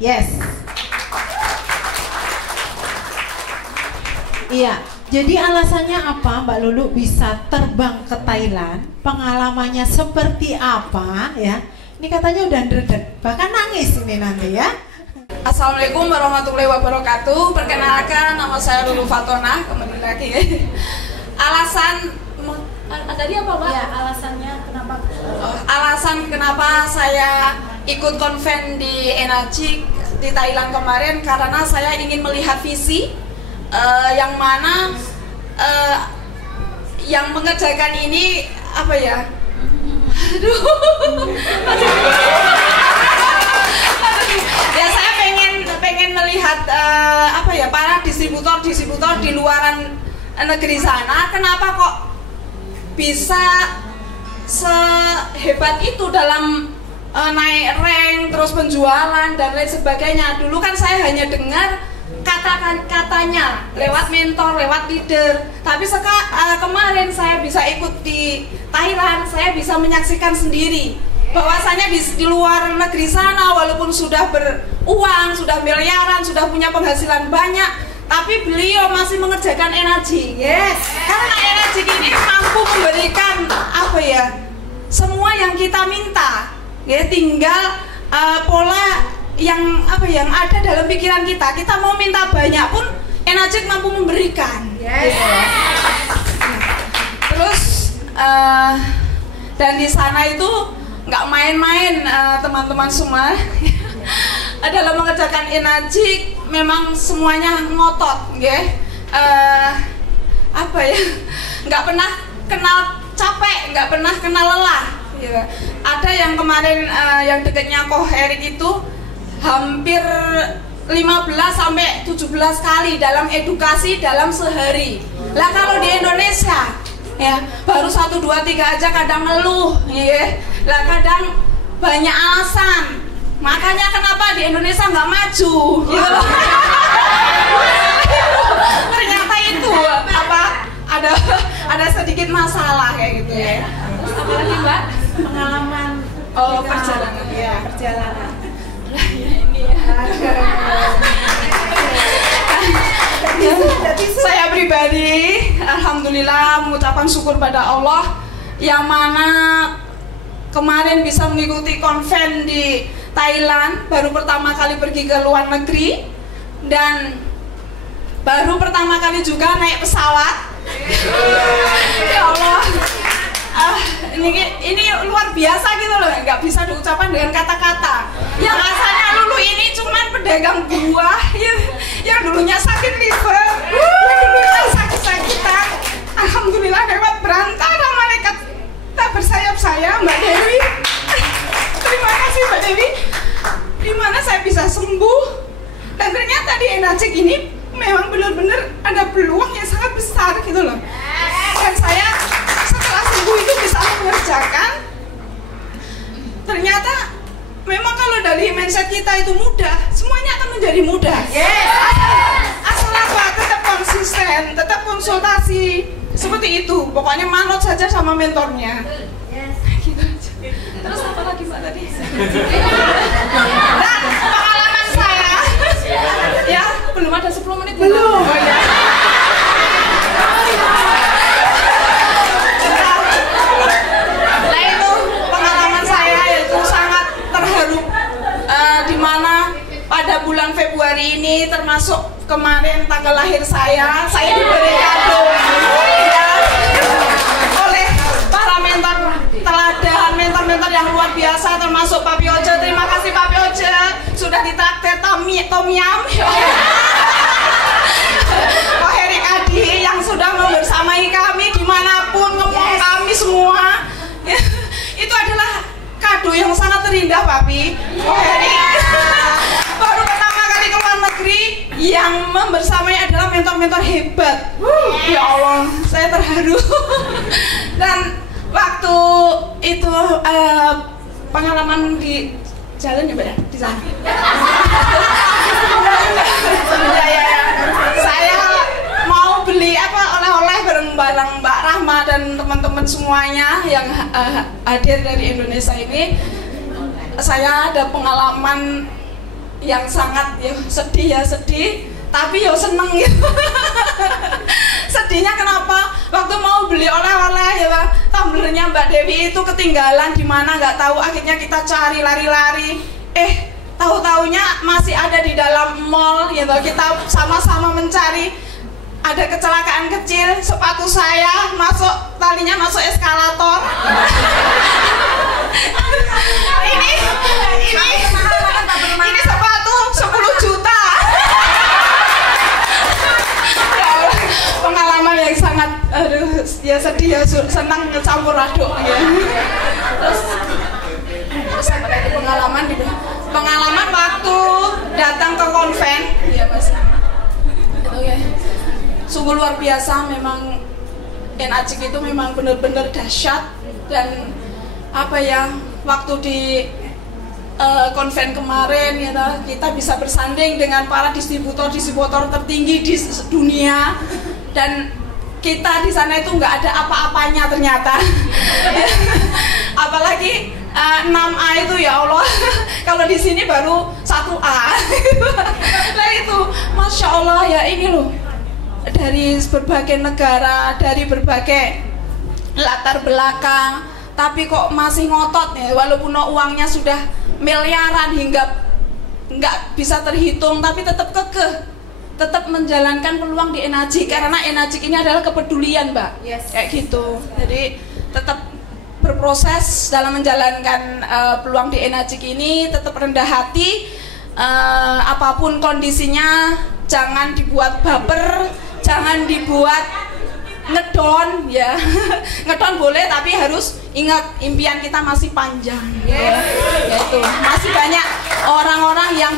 Yes. Iya, jadi alasannya apa Mbak Lulu bisa terbang ke Thailand? Pengalamannya seperti apa ya? Ini katanya udah ndredeg, bahkan nangis ini nanti ya. Assalamualaikum warahmatullahi wabarakatuh. Perkenalkan, nama saya Lulu Fatona. Kembali lagi. Alasan tadi apa Mbak? Ya, alasannya kenapa? Alasan kenapa saya ikut konven di Enajik di Thailand kemarin karena saya ingin melihat visi yang mana yang mengerjakan ini apa ya? Aduh. Ya saya pengen melihat apa ya, para distributor di luaran negeri sana, kenapa kok bisa sehebat itu dalam naik rank, terus penjualan dan lain sebagainya. Dulu kan saya hanya dengar katanya lewat mentor, lewat leader. Tapi kemarin saya bisa ikut di Thailand, saya bisa menyaksikan sendiri bahwasanya di luar negeri sana walaupun sudah beruang, sudah miliaran, sudah punya penghasilan banyak, tapi beliau masih mengerjakan energi. Yes. Karena energi ini mampu memberikan apa ya, semua yang kita minta. Ya, tinggal pola yang apa yang ada dalam pikiran kita. Kita mau minta banyak pun energi mampu memberikan. Yes. Terus dan di sana itu nggak main-main teman-teman semua. Dalam mengerjakan energi memang semuanya ngotot, ya. Apa ya? Nggak pernah kenal capek, nggak pernah kenal lelah. Ya. Ada yang kemarin yang dekatnya Ko Herik itu hampir 15 sampai 17 kali dalam edukasi dalam sehari. Lah kalau di Indonesia ya baru 1, 2, 3 aja kadang ngeluh, ya. Lah kadang banyak alasan. Makanya kenapa di Indonesia nggak maju, gitu loh. Ternyata itu apa ada sedikit masalah kayak gitu ya. Terus apa lagi Mbak? Pengalaman Perjalanan. Ya, perjalanan. Lah ya ini ya. Saya pribadi alhamdulillah mengucapkan syukur pada Allah yang mana kemarin bisa mengikuti konven di Thailand, baru pertama kali pergi ke luar negeri dan baru pertama kali juga naik pesawat. Ya Allah, ini luar biasa gitu loh, nggak bisa diucapkan dengan kata-kata. Yang asalnya Lulu ini cuman pedagang buah, yang dulunya sakit liver, yang dulunya sakit-sakitan. Alhamdulillah lewat berantara malaikat tak bersayap saya, Mbak Dewi. Terima kasih Mbak Dewi, dimana saya bisa sembuh. Dan ternyata di Enajik ini memang benar-benar ada peluang yang sangat besar gitu loh. Dan saya setelah sembuh itu bisa mengerjakan. Ternyata memang kalau dari mindset kita itu mudah, semuanya akan menjadi mudah. Asal apa? Tetap konsisten, tetap konsultasi. Seperti itu, pokoknya manut saja sama mentornya. Gitu aja. Terus apa lagi Mbak tadi? Nah, pengalaman saya ya, belum ada 10 menit belum. Oh, ya. Nah itu pengalaman saya yaitu sangat terharu, dimana pada bulan Februari ini termasuk kemarin tanggal lahir saya diberi kado ya, oleh para mentor teladan, mentor-mentor yang luar biasa, termasuk Papi Oce. Terima kasih Papi Oce sudah ditraktir tom yum. Pak Herik Adi yang sudah membersamai kami dimanapun, ngomong kami semua. Itu adalah kado yang sangat terindah Papi. Pak Herik baru pertama kali ke luar negeri yang membersamai adalah mentor-mentor hebat. Ya Allah, saya terharu. Dan waktu itu pengalaman di jalan ya Mbak ya, di sana. Ya. Saya mau beli oleh-oleh bareng-bareng Mbak Rahma dan teman-teman semuanya yang hadir dari Indonesia ini. Saya ada pengalaman yang sangat ya sedih, tapi ya seneng gitu. Sedihnya kenapa? Waktu mau beli oleh-oleh ya Pak, tumblernya Mbak Dewi itu ketinggalan di mana nggak tahu. Akhirnya kita cari lari-lari. Tahu-taunya masih ada di dalam mall gitu. Kita sama-sama mencari. Ada kecelakaan kecil, sepatu saya talinya masuk eskalator. ini sepatu 10 juta. Pengalaman yang sangat ya sedih ya, senang campur aduk ya. Terus pengalaman waktu datang ke konven ya Mas. Oke. Sungguh luar biasa, memang NACIK itu memang benar-benar dahsyat. Dan apa ya, waktu di konven kemarin ya, kita bisa bersanding dengan para distributor tertinggi di dunia, dan kita di sana itu nggak ada apa-apanya ternyata. Apalagi 6A itu ya Allah, kalau di sini baru 1A. Nah itu, Masya Allah ya, ini loh, dari berbagai negara, dari berbagai latar belakang, tapi kok masih ngotot ya, walaupun uangnya sudah miliaran hingga nggak bisa terhitung, tapi tetap kekeh, tetap menjalankan peluang di NACIK, karena NACIK ini adalah kepedulian Mbak. Yes. Kayak gitu. Jadi tetap berproses dalam menjalankan peluang di NACIK ini, tetap rendah hati, apapun kondisinya, jangan dibuat baper, jangan dibuat ngedon ya. Ngedon boleh, tapi harus ingat impian kita masih panjang. Yes. Yaitu masih banyak orang-orang yang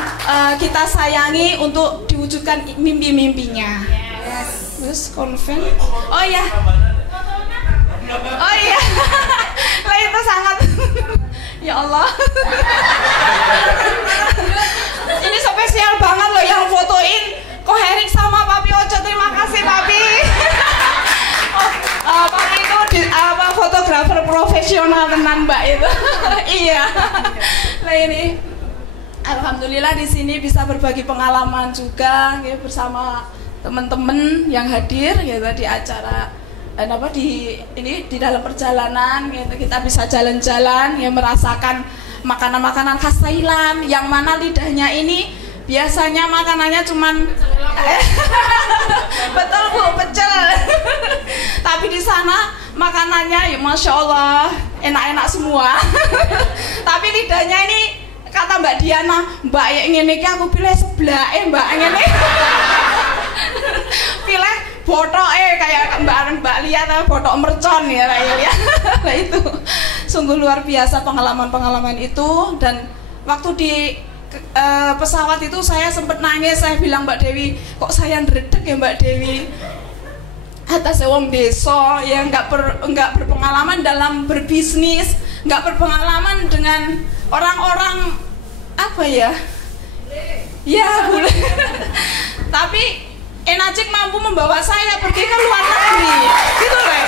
kita sayangi untuk diwujudkan mimpi-mimpinya. Yes. Terus konven. Oh iya. Lah itu sangat ya Allah. Ini spesial banget loh yang fotoin Ko Herik sama Papi Ojo. Terima kasih Papi. Papi itu fotografer profesional tenan Mbak itu. Iya. Nah ini alhamdulillah di sini bisa berbagi pengalaman juga ya, bersama teman-teman yang hadir ya di acara di dalam perjalanan gitu. Kita bisa jalan-jalan ya, merasakan makanan-makanan khas Thailand yang mana lidahnya ini biasanya makanannya cuman betul Bu, pecel. Tapi di sana makanannya ya Masya Allah enak-enak semua. Tapi lidahnya ini, kata Mbak Diana, Mbak yang ini aku pilih sebelah Mbak yang ini pilih botok kayak Mbak lihat botok mercon ya lihat. Nah itu sungguh luar biasa pengalaman-pengalaman itu. Dan waktu di pesawat itu saya sempat nangis, saya bilang Mbak Dewi, kok saya ndredeg ya Mbak Dewi, atas wong desa ya, nggak berpengalaman dalam berbisnis, nggak berpengalaman dengan orang-orang apa ya boleh. Tapi NACIK mampu membawa saya pergi ke luar negeri gitu loh.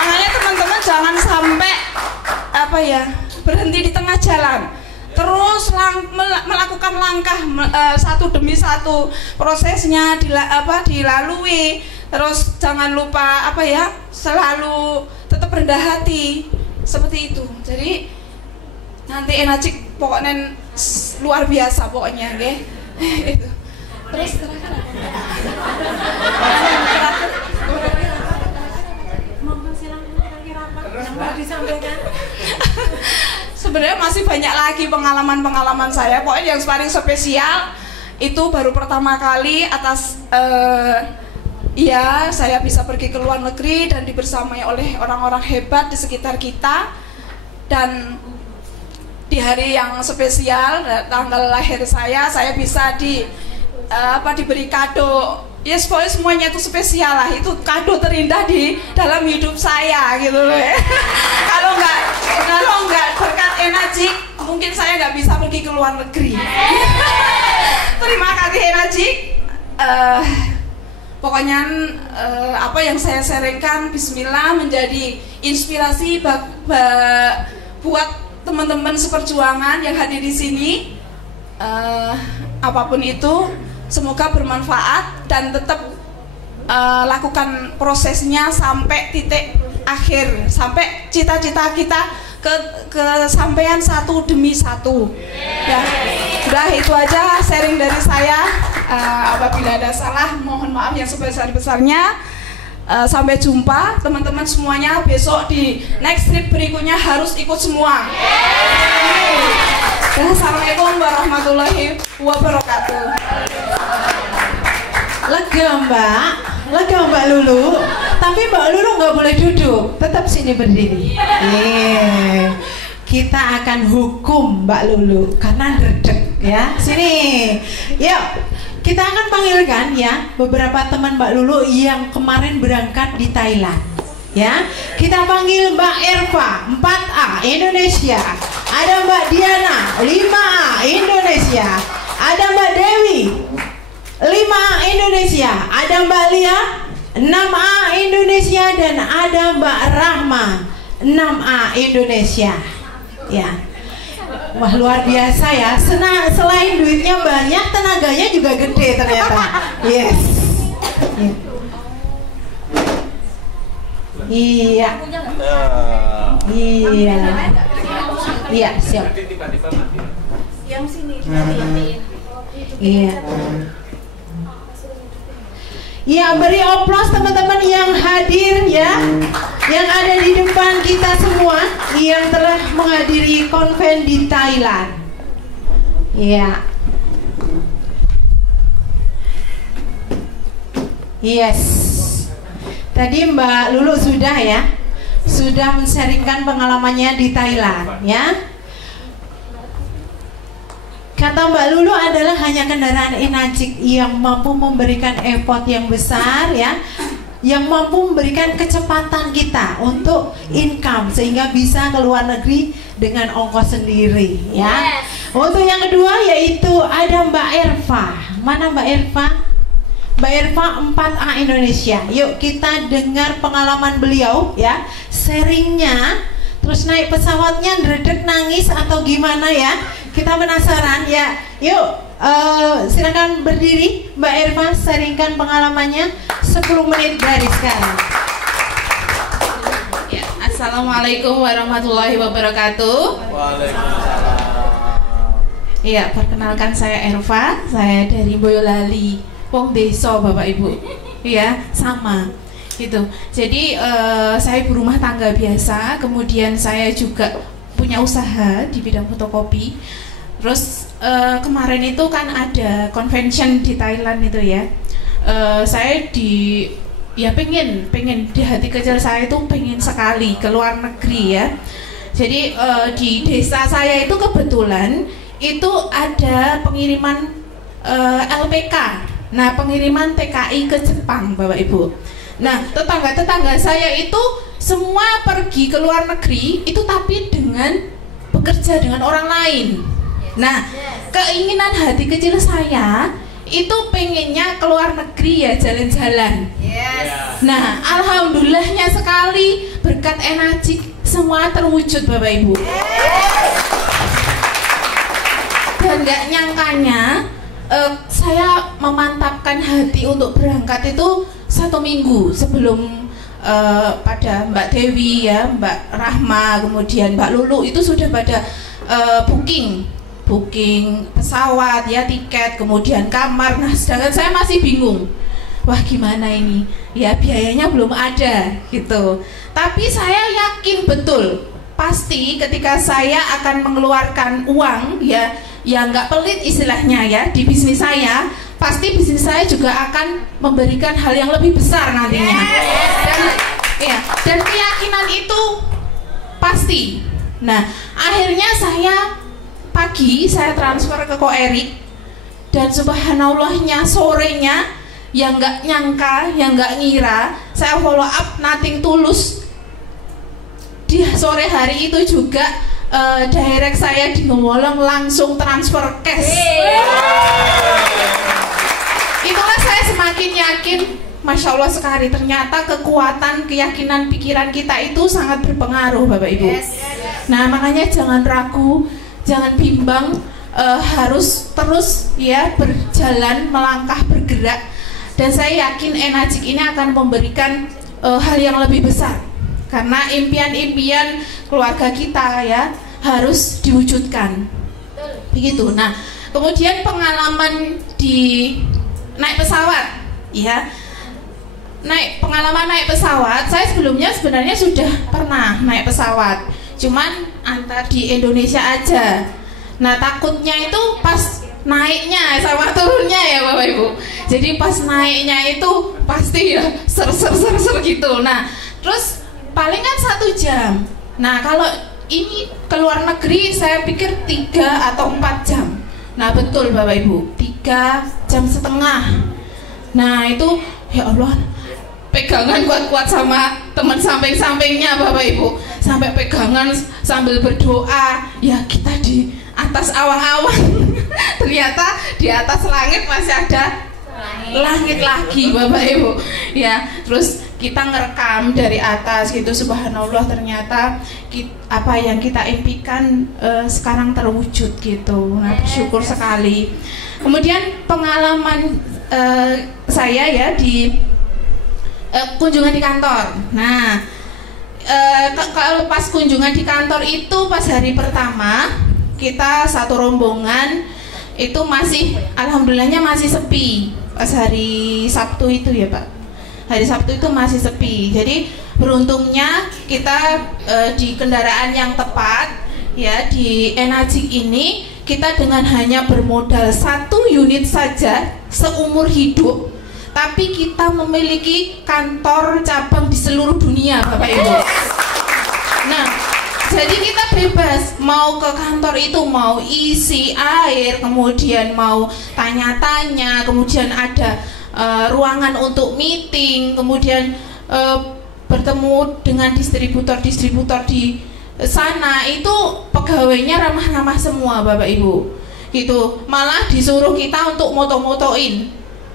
Makanya teman-teman jangan sampai berhenti di tengah jalan, terus melakukan langkah satu demi satu, prosesnya dilalui. Terus jangan lupa selalu tetap rendah hati seperti itu. Jadi nanti NACIK pokoknya luar biasa pokoknya, nggih. Itu. Terus terakhir sebenarnya masih banyak lagi pengalaman-pengalaman saya. Pokoknya yang paling spesial itu baru pertama kali atas saya bisa pergi ke luar negeri dan dibersamai oleh orang-orang hebat di sekitar kita. Dan di hari yang spesial, tanggal lahir saya bisa diberi kado. Ya pokoknya semuanya itu spesial lah. Itu kado terindah di dalam hidup saya gitu loh. Kalau nggak berkat NACIK, mungkin saya nggak bisa pergi ke luar negeri. Terima kasih NACIK. Pokoknya apa yang saya sharingkan, bismillah, menjadi inspirasi buat teman-teman seperjuangan yang hadir di sini. apapun itu semoga bermanfaat dan tetap lakukan prosesnya sampai titik akhir, sampai cita-cita kita kesampaian satu demi satu. Ya, udah itu aja sharing dari saya. Apabila ada salah mohon maaf yang sebesar-besarnya. Sampai jumpa teman-teman semuanya besok di next trip berikutnya harus ikut semua. Assalamualaikum warahmatullahi wabarakatuh. Lega Mbak Lulu. Tapi Mbak Lulu nggak boleh duduk, tetap sini berdiri. Kita akan hukum Mbak Lulu karena redek ya. Sini, yuk. Kita akan panggilkan ya beberapa teman Mbak Lulu yang kemarin berangkat di Thailand. Ya, kita panggil Mbak Erva 4A Indonesia. Ada Mbak Diana 5A Indonesia. Ada Mbak Dewi 5A Indonesia. Ada Mbak Lia 6A Indonesia dan ada Mbak Rahma 6A Indonesia. Ya. Wah, luar biasa ya. Selain duitnya banyak, tenaganya juga gede ternyata. Yes. Iya. Iya. Iya, siap. Yang sini. Iya. Ya, beri oplos teman-teman yang hadir ya, yang ada di depan kita semua, yang telah menghadiri konven di Thailand. Ya. Yes. Tadi Mbak Lulu sudah men-sharingkan pengalamannya di Thailand ya. Kata Mbak Lulu adalah hanya kendaraan Enagic yang mampu memberikan effort yang besar ya, yang mampu memberikan kecepatan kita untuk income sehingga bisa ke luar negeri dengan ongkos sendiri ya. Untuk yang kedua yaitu ada Mbak Erva. Mana Mbak Erva? Mbak Erva 4A Indonesia. Yuk kita dengar pengalaman beliau ya, sharingnya. Terus naik pesawatnya ndredeg nangis atau gimana ya? Kita penasaran ya. Yuk silakan berdiri Mbak Erva, sharingkan pengalamannya 10 menit dari sekarang. Ya, Assalamualaikum warahmatullahi wabarakatuh. Waalaikumsalam. Iya, perkenalkan saya Erva, saya dari Boyolali, Wong Deso Bapak Ibu. Iya, sama gitu. Jadi saya ibu rumah tangga biasa, kemudian saya juga punya usaha di bidang fotokopi. Terus kemarin itu kan ada convention di Thailand itu ya. Saya pengen di hati kecil saya itu pengen sekali ke luar negeri ya. Jadi di desa saya itu kebetulan itu ada pengiriman LPK. Nah, pengiriman TKI ke Jepang Bapak Ibu. Nah, tetangga-tetangga saya itu semua pergi ke luar negeri itu tapi dengan bekerja dengan orang lain. Nah, keinginan hati kecil saya itu pengennya ke luar negeri ya, jalan-jalan. Nah, alhamdulillahnya sekali berkat Enagic semua terwujud Bapak Ibu. Dan gak nyangkanya saya memantapkan hati untuk berangkat itu 1 minggu sebelum pada Mbak Dewi ya, Mbak Rahma, kemudian Mbak Lulu itu sudah pada booking pesawat ya, tiket, kemudian kamar. Nah, sedangkan saya masih bingung. Wah, gimana ini? Ya, biayanya belum ada gitu. Tapi saya yakin betul pasti ketika saya akan mengeluarkan uang ya, yang nggak pelit istilahnya ya di bisnis saya, pasti bisnis saya juga akan memberikan hal yang lebih besar nantinya. Dan keyakinan itu pasti. Nah, akhirnya pagi saya transfer ke Ko Erik, dan subhanallahnya sorenya yang nggak nyangka, yang nggak ngira, saya follow up nothing tulus di sore hari itu juga. Direct saya di Ngemolong langsung transfer cash. Itulah saya semakin yakin, Masya Allah sekali, ternyata kekuatan, keyakinan, pikiran kita itu sangat berpengaruh Bapak Ibu. Nah, makanya jangan ragu, jangan bimbang, harus terus ya berjalan, melangkah, bergerak, dan saya yakin Enajik ini akan memberikan hal yang lebih besar, karena impian-impian keluarga kita ya harus diwujudkan begitu. Nah, kemudian pengalaman di naik pesawat ya, pengalaman naik pesawat, saya sebelumnya sebenarnya sudah pernah naik pesawat, cuman antar di Indonesia aja. Nah, takutnya itu pas naiknya sama turunnya ya Bapak Ibu. Jadi pas naiknya itu pasti ya ser gitu. Nah, terus paling kan 1 jam. Nah, kalau ini ke luar negeri saya pikir 3 atau 4 jam. Nah, betul Bapak Ibu, 3,5 jam. Nah, itu ya Allah, pegangan kuat-kuat sama teman samping-sampingnya Bapak Ibu, sampai pegangan sambil berdoa, ya kita di atas awan-awan ternyata di atas langit masih ada langit lagi Bapak Ibu ya. Terus kita ngerekam dari atas gitu, subhanallah, ternyata apa yang kita impikan sekarang terwujud gitu. Nah, bersyukur sekali. Kemudian pengalaman saya ya di kunjungan di kantor. Nah, kalau pas kunjungan di kantor itu pas hari pertama kita satu rombongan itu masih, alhamdulillahnya masih sepi pas hari Sabtu itu ya Pak. Hari Sabtu itu masih sepi. Jadi beruntungnya kita di kendaraan yang tepat ya, di Enajik ini kita dengan hanya bermodal 1 unit saja seumur hidup, tapi kita memiliki kantor cabang di seluruh dunia Bapak Ibu. Nah, jadi kita bebas mau ke kantor itu, mau isi air, kemudian mau tanya-tanya, kemudian ada ruangan untuk meeting, kemudian bertemu dengan distributor-distributor di sana. Itu pegawainya ramah-ramah semua Bapak Ibu gitu, malah disuruh kita untuk moto-motoin.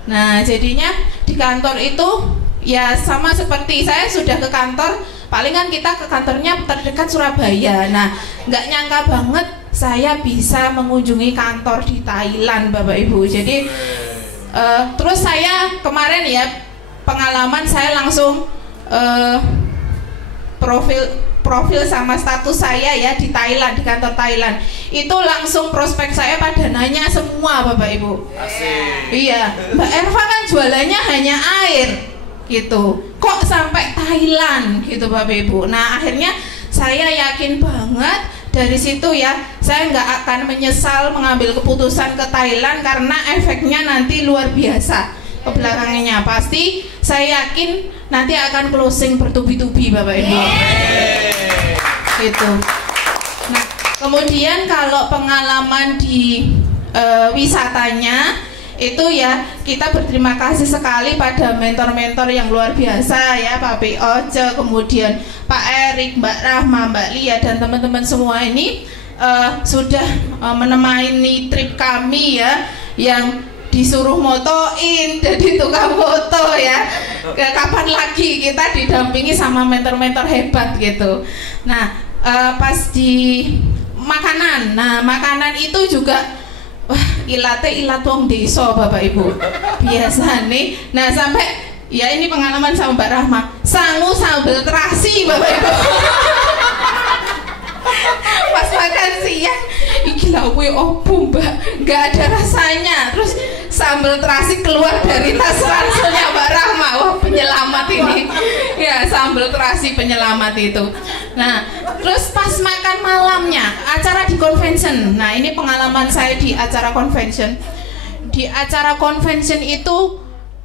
Nah, jadinya di kantor itu ya sama seperti saya sudah ke kantor, palingan kita ke kantornya terdekat Surabaya. Nah, nggak nyangka banget saya bisa mengunjungi kantor di Thailand Bapak Ibu. Jadi terus saya kemarin ya, pengalaman saya langsung profil sama status saya ya di Thailand, di kantor Thailand itu langsung prospek saya pada nanya semua Bapak Ibu. Asik. Iya, Mbak Erva kan jualannya hanya air gitu, kok sampai Thailand gitu Bapak Ibu. Nah, akhirnya saya yakin banget dari situ ya, saya nggak akan menyesal mengambil keputusan ke Thailand, karena efeknya nanti luar biasa ke belakangnya. Pasti saya yakin nanti akan closing bertubi-tubi Bapak Ibu gitu. Nah, kemudian kalau pengalaman di wisatanya itu ya, kita berterima kasih sekali pada mentor-mentor yang luar biasa ya, Pak P. Oce, kemudian Pak Erik, Mbak Rahma, Mbak Lia, dan teman-teman semua ini sudah menemani trip kami ya, yang disuruh motoin, jadi tukang foto ya. Kapan lagi kita didampingi sama mentor-mentor hebat gitu. Nah, pas di makanan, nah makanan itu juga wah, ilat wong desa Bapak Ibu biasa nih. Nah, sampai ya ini pengalaman sama Mbak Rahma, sangu sambal terasi Bapak Ibu pas makan siang, iki lha kuwi opo Mbak, nggak ada rasanya. Terus sambal terasi keluar dari tas ranselnya Mbak Rahma. Wah, penyelamat ini ya, sambal terasi penyelamat itu. Nah, terus pas makan malamnya acara di convention. Nah, ini pengalaman saya di acara convention. Di acara convention itu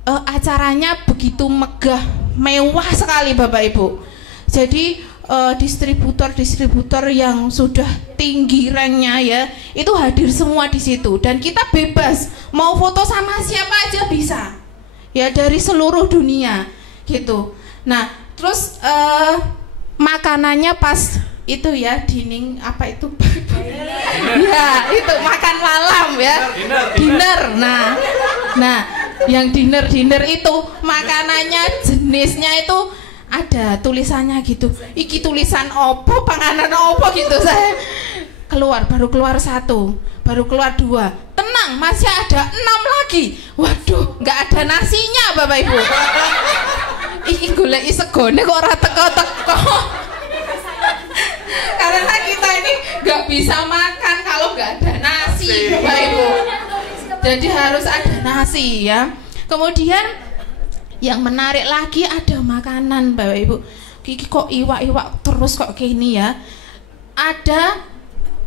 acaranya begitu megah, mewah sekali Bapak Ibu. Jadi distributor-distributor yang sudah tinggi ranknya ya, itu hadir semua di situ, dan kita bebas mau foto sama siapa aja bisa ya, dari seluruh dunia gitu. Nah, terus makanannya pas itu ya, dining apa itu ya, itu makan malam ya, dinner. Nah yang dinner itu makanannya jenisnya itu ada tulisannya gitu, iki tulisan opo, panganan opo gitu. Saya baru keluar satu, baru keluar 2. Tenang, masih ada 6 lagi. Waduh, nggak ada nasinya Bapak Ibu. Ih, golek segone kok ora teko-teko. Karena kita ini nggak bisa makan kalau nggak ada nasi Bapak Ibu. Jadi harus ada nasi ya. Kemudian yang menarik lagi ada makanan Bapak Ibu. Kiki kok iwak-iwak terus kok kayak ini ya. Ada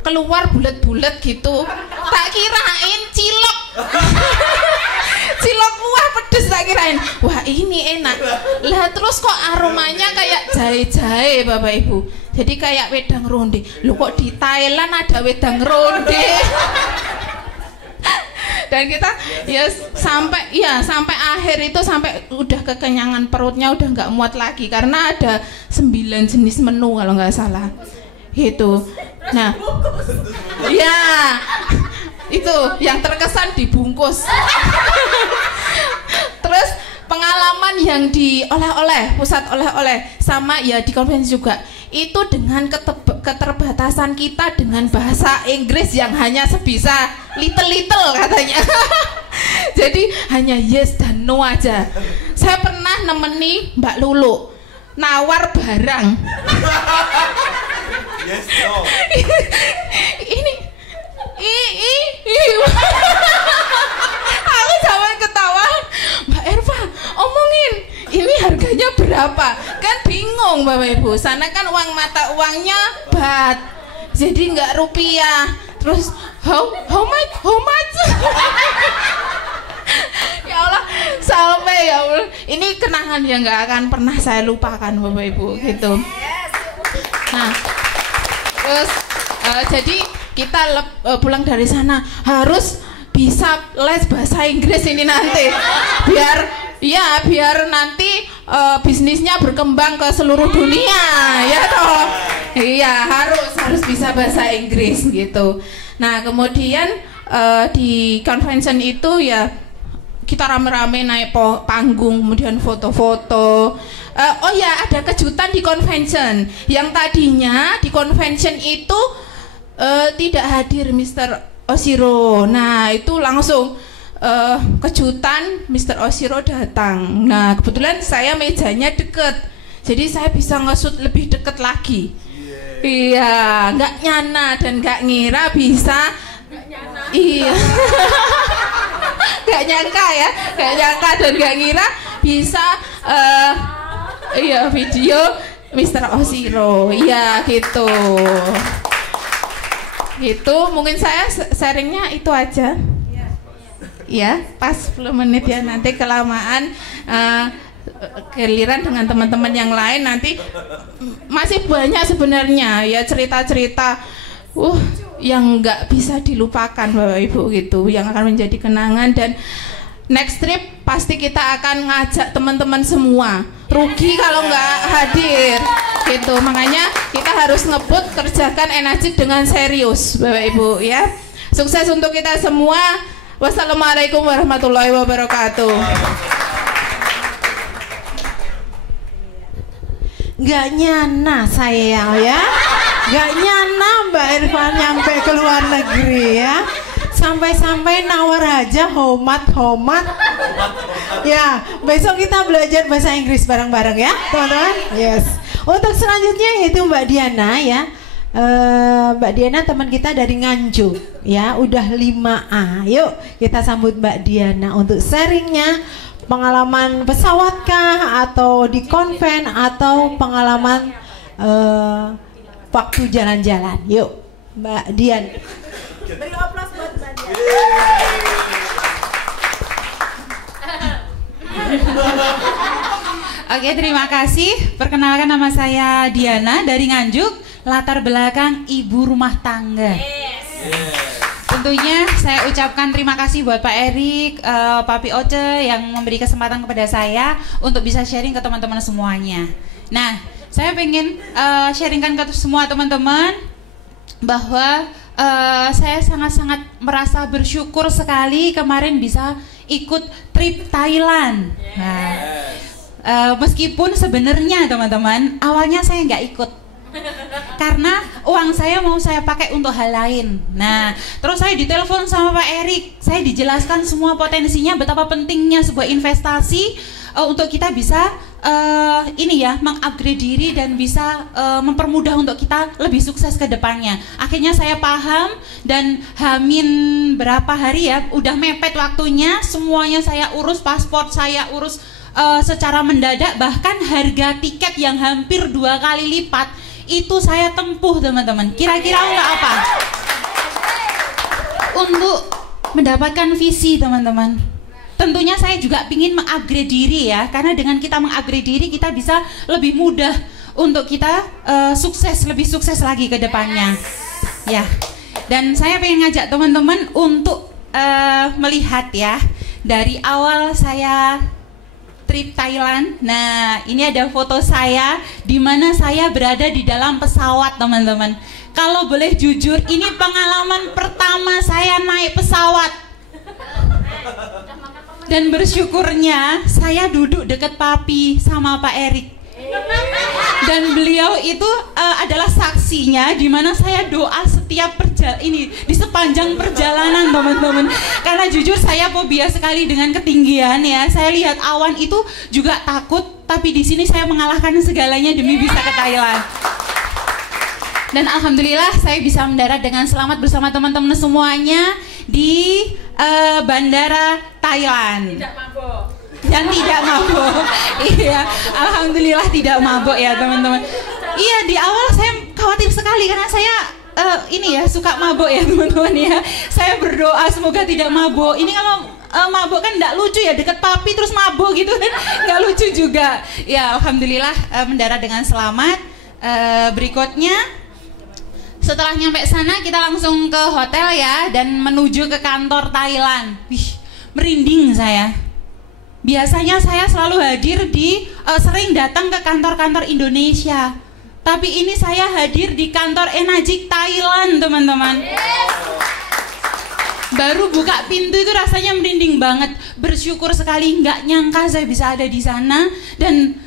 keluar bulat-bulat gitu. Tak kirain cilok. Cilok kuah pedes tak kirain. Wah, ini enak. Lah terus kok aromanya kayak jahe-jahe Bapak Ibu. Jadi kayak wedang ronde. Loh kok di Thailand ada wedang ronde? Dan kita ya sampai akhir itu, sampai udah kekenyangan perutnya, udah nggak muat lagi karena ada 9 jenis menu kalau nggak salah gitu. Nah ya itu yang terkesan dibungkus. Terus pengalaman yang di oleh-oleh, pusat oleh-oleh sama ya di konvensi juga itu dengan keterbatasan kita dengan bahasa Inggris yang hanya sebisa little katanya. Jadi hanya yes dan no aja. Saya pernah nemeni Mbak Lulu nawar barang. Yes, no. Ini aku zaman ketawa. Mbak Erva omongin ini harganya berapa, kan bingung Bapak Ibu. Sana kan uang mata uangnya baht, jadi nggak rupiah. Terus how much ya Allah, sampai ya Allah, ini kenangan yang nggak akan pernah saya lupakan Bapak Ibu gitu. Nah terus jadi kita pulang dari sana harus bisa les bahasa Inggris ini nanti, biar nanti bisnisnya berkembang ke seluruh dunia ya toh. Iya, harus bisa bahasa Inggris gitu. Nah kemudian di convention itu ya kita rame-rame naik panggung, kemudian foto-foto. Oh ya, ada kejutan di convention. Yang tadinya di convention itu tidak hadir Mr. Oshiro. Nah itu langsung kejutan Mr. Oshiro datang. Nah kebetulan saya mejanya deket, jadi saya bisa nge-shoot lebih deket lagi. Iya, nggak nyana dan nggak ngira bisa. Iya. Nggak nyangka ya, nggak nyangka dan nggak ngira bisa iya video Mr. Oshiro. Iya gitu. Gitu, mungkin saya sharingnya itu aja. Ya, pas 10 menit ya, nanti kelamaan giliran dengan teman-teman yang lain. Nanti masih banyak sebenarnya ya cerita-cerita yang nggak bisa dilupakan Bapak Ibu gitu, yang akan menjadi kenangan. Dan next trip pasti kita akan ngajak teman-teman semua. Rugi kalau nggak hadir gitu. Makanya kita harus ngebut, kerjakan Enajik dengan serius Bapak Ibu ya. Sukses untuk kita semua. Wassalamualaikum warahmatullahi wabarakatuh. Nggak nyana saya ya, nggak nyana Mbak Irfan nyampe ke luar negeri ya. Sampai-sampai nawar aja homat. Ya, besok kita belajar bahasa Inggris bareng-bareng ya, teman-teman. Yes. Untuk selanjutnya yaitu Mbak Diana ya. Mbak Diana teman kita dari Nganjuk ya, udah 5A. Yuk kita sambut Mbak Diana untuk sharingnya, pengalaman pesawatkah atau di konven atau pengalaman waktu jalan-jalan. Yuk Mbak Diana. Beri aplaus buat Mbak Diana. Oke, terima kasih. Perkenalkan, nama saya Diana dari Nganjuk, latar belakang ibu rumah tangga. Tentunya saya ucapkan terima kasih buat Pak Erik, Papi Oce yang memberi kesempatan kepada saya untuk bisa sharing ke teman-teman semuanya. Nah, saya pengen sharingkan ke semua teman-teman bahwa saya sangat-sangat merasa bersyukur sekali kemarin bisa ikut trip Thailand. Nah, meskipun sebenarnya teman-teman awalnya saya nggak ikut. karena uang saya mau saya pakai untuk hal lain. Nah, terus saya ditelepon sama Pak Erik, saya dijelaskan semua potensinya, betapa pentingnya sebuah investasi untuk kita bisa mengupgrade diri dan bisa mempermudah untuk kita lebih sukses ke depannya. Akhirnya saya paham dan hamin berapa hari ya, udah mepet waktunya, semuanya saya urus, paspor saya urus secara mendadak, bahkan harga tiket yang hampir 2 kali lipat itu saya tempuh, teman-teman. Kira-kira untuk apa? Untuk mendapatkan visi, teman-teman. Tentunya saya juga ingin mengupgrade diri ya, karena dengan kita mengupgrade diri kita bisa lebih mudah untuk kita lebih sukses lagi ke depannya. Ya. Dan saya pengen ngajak teman-teman untuk melihat ya, dari awal saya trip Thailand. Nah, ini ada foto saya di mana saya berada di dalam pesawat, teman-teman. Kalau boleh jujur, ini pengalaman pertama saya naik pesawat. Dan bersyukurnya saya duduk dekat Papi sama Pak Erik. Dan beliau itu adalah saksinya di mana saya doa setiap di sepanjang perjalanan, teman-teman. Karena jujur saya fobia sekali dengan ketinggian ya. Saya lihat awan itu juga takut, tapi di sini saya mengalahkan segalanya demi bisa ke Thailand. Dan alhamdulillah saya bisa mendarat dengan selamat bersama teman-teman semuanya di bandara Thailand. Tidak mabok. Dan tidak mabuk. Iya, alhamdulillah tidak mabuk ya, teman-teman. Iya, di awal saya khawatir sekali karena saya suka mabuk ya, teman-teman ya. Saya berdoa semoga tidak mabuk. Ini kalau mabuk kan enggak lucu ya, dekat Papi terus mabuk gitu kan. Enggak lucu juga. Ya, alhamdulillah mendarat dengan selamat. Berikutnya setelah nyampe sana kita langsung ke hotel ya dan menuju ke kantor Thailand. Wih, merinding saya. Biasanya saya selalu hadir sering datang ke kantor-kantor Indonesia. Tapi ini saya hadir di kantor Enagic Thailand, teman-teman. Baru buka pintu itu rasanya merinding banget. Bersyukur sekali, nggak nyangka saya bisa ada di sana. Dan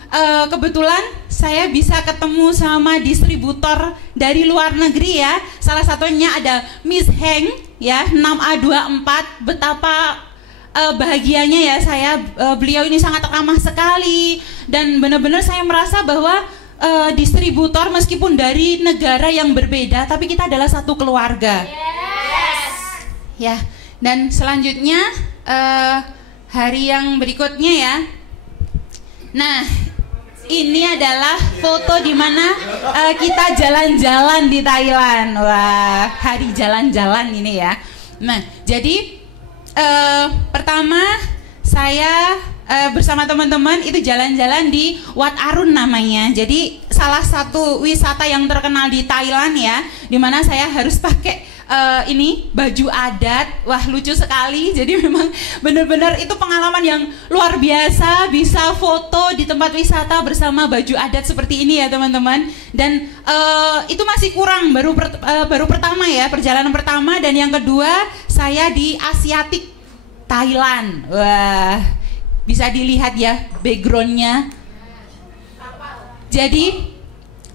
kebetulan saya bisa ketemu sama distributor dari luar negeri ya. Salah satunya ada Miss Heng ya, 6A24. Betapa bahagianya ya saya, beliau ini sangat ramah sekali. Dan benar-benar saya merasa bahwa distributor meskipun dari negara yang berbeda, tapi kita adalah satu keluarga. Ya, dan selanjutnya hari yang berikutnya ya. Nah, ini adalah foto di mana kita jalan-jalan di Thailand. Wah, hari jalan-jalan ini ya. Nah, jadi pertama saya bersama teman-teman itu jalan-jalan di Wat Arun namanya. Jadi salah satu wisata yang terkenal di Thailand ya, dimana saya harus pakai baju adat. Wah, lucu sekali. Jadi memang benar-benar itu pengalaman yang luar biasa, bisa foto di tempat wisata bersama baju adat seperti ini ya teman-teman. Dan itu masih kurang, baru pertama ya, perjalanan pertama. Dan yang kedua saya di Asiatic Thailand. Wah, bisa dilihat ya backgroundnya. Jadi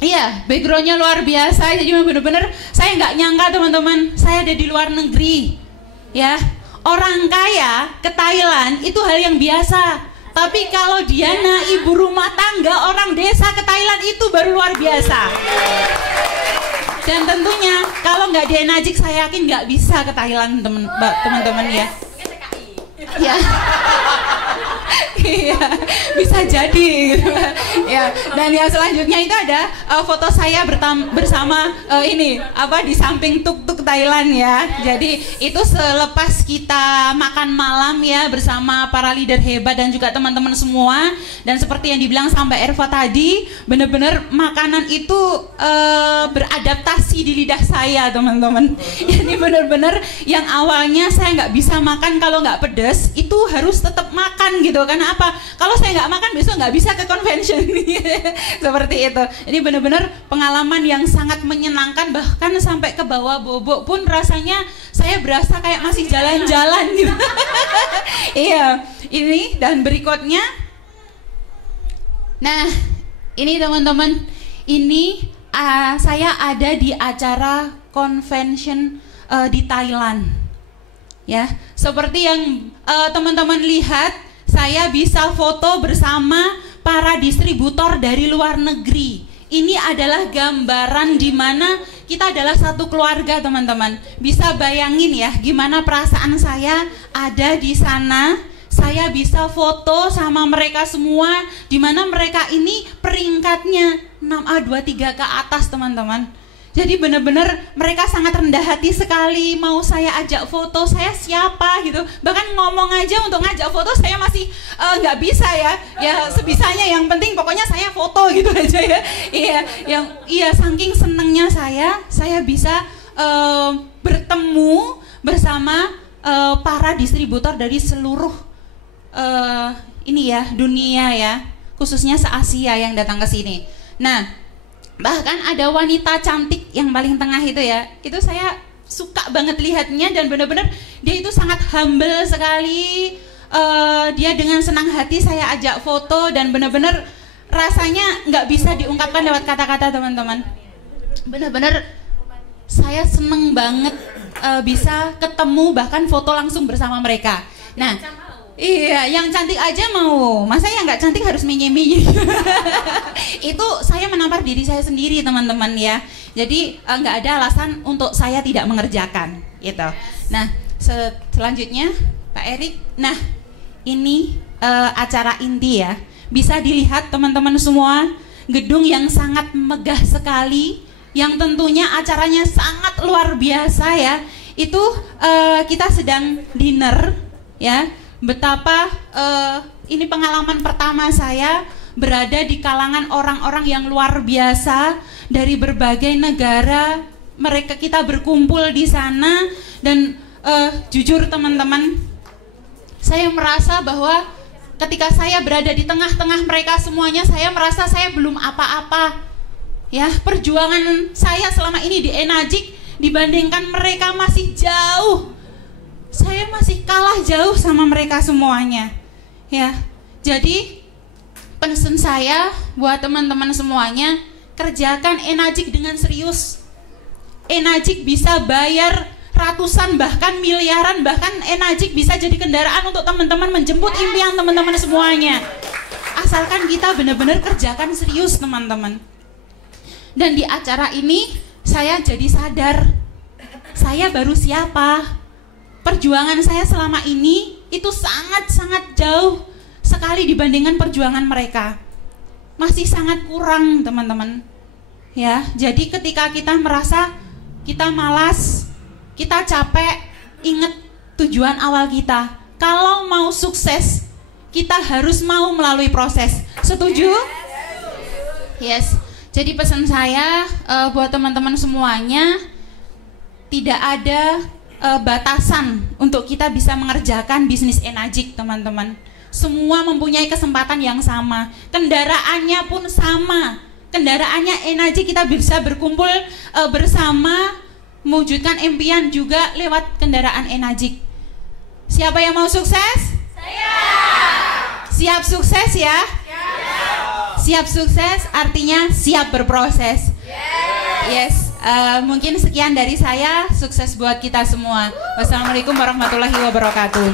iya, backgroundnya luar biasa. Jadi benar-benar saya nggak nyangka teman-teman, saya ada di luar negeri. Ya, orang kaya ke Thailand itu hal yang biasa. Tapi kalau Diana, ibu rumah tangga, orang desa ke Thailand itu baru luar biasa. Dan tentunya kalau nggak di Enagic saya yakin nggak bisa ke Thailand teman-teman ya. Ya. Iya, bisa jadi gitu. Ya, dan yang selanjutnya itu ada foto saya bersama di samping tuk-tuk Thailand ya. Jadi itu selepas kita makan malam ya bersama para leader hebat dan juga teman-teman semua. Dan seperti yang dibilang sampai Erva tadi, benar-benar makanan itu beradaptasi di lidah saya, teman-teman. Ini benar-benar yang awalnya saya nggak bisa makan kalau nggak pedas, itu harus tetap makan gitu. Karena apa? Kalau saya nggak makan besok nggak bisa ke convention. Seperti itu. Jadi benar-benar pengalaman yang sangat menyenangkan, bahkan sampai ke bawah bobok pun rasanya saya berasa kayak masih jalan-jalan gitu. Iya, ini dan berikutnya. Nah, ini teman-teman, ini saya ada di acara convention di Thailand. Ya, seperti yang teman-teman lihat, saya bisa foto bersama para distributor dari luar negeri. Ini adalah gambaran di mana kita adalah satu keluarga, teman-teman. Bisa bayangin ya, gimana perasaan saya ada di sana. Saya bisa foto sama mereka semua, di mana mereka ini peringkatnya 6A 23 ke atas, teman-teman. Jadi benar-benar mereka sangat rendah hati sekali, mau saya ajak foto, saya siapa gitu. Bahkan ngomong aja untuk ngajak foto saya masih nggak bisa ya. Ya sebisanya, yang penting pokoknya saya foto gitu aja ya. Iya, saking senengnya saya bisa bertemu bersama para distributor dari seluruh dunia ya, khususnya se-Asia yang datang ke sini. Nah, bahkan ada wanita cantik yang paling tengah itu ya, itu saya suka banget lihatnya, dan benar-benar dia itu sangat humble sekali. Dia dengan senang hati saya ajak foto, dan benar-benar rasanya nggak bisa diungkapkan lewat kata-kata, teman-teman. Benar-benar saya seneng banget bisa ketemu, bahkan foto langsung bersama mereka. Nah, iya, yang cantik aja mau, masa yang nggak cantik harus menye-menye? Itu saya menampar diri saya sendiri, teman-teman ya. Jadi nggak ada alasan untuk saya tidak mengerjakan, gitu. Nah, selanjutnya Pak Erik. Nah, ini acara inti ya. Bisa dilihat teman-teman semua, gedung yang sangat megah sekali, yang tentunya acaranya sangat luar biasa ya. Itu kita sedang dinner ya. Betapa ini pengalaman pertama saya berada di kalangan orang-orang yang luar biasa dari berbagai negara. Kita berkumpul di sana, dan jujur teman-teman, saya merasa bahwa ketika saya berada di tengah-tengah mereka semuanya, saya merasa saya belum apa-apa. Ya, perjuangan saya selama ini di Enagic dibandingkan mereka masih jauh. Saya masih kalah jauh sama mereka semuanya. Ya, jadi pesan saya buat teman-teman semuanya, kerjakan Enagic dengan serius. Enagic bisa bayar ratusan bahkan miliaran, bahkan Enagic bisa jadi kendaraan untuk teman-teman menjemput impian teman-teman semuanya. Asalkan kita benar-benar kerjakan serius, teman-teman. Dan di acara ini saya jadi sadar, saya baru siapa. Perjuangan saya selama ini itu sangat-sangat jauh sekali dibandingkan perjuangan mereka. Masih sangat kurang, teman-teman. Ya, jadi ketika kita merasa kita malas, kita capek, ingat tujuan awal kita. Kalau mau sukses, kita harus mau melalui proses. Setuju? Yes. Jadi pesan saya buat teman-teman semuanya, tidak ada batasan untuk kita bisa mengerjakan bisnis Enagic, teman-teman. Semua mempunyai kesempatan yang sama, kendaraannya pun sama. Kendaraannya Enagic, kita bisa berkumpul bersama, mewujudkan impian juga lewat kendaraan Enagic. Siapa yang mau sukses? Saya. Siap sukses ya? Siap sukses artinya siap berproses. Yes. Mungkin sekian dari saya. Sukses buat kita semua. Wassalamualaikum warahmatullahi wabarakatuh.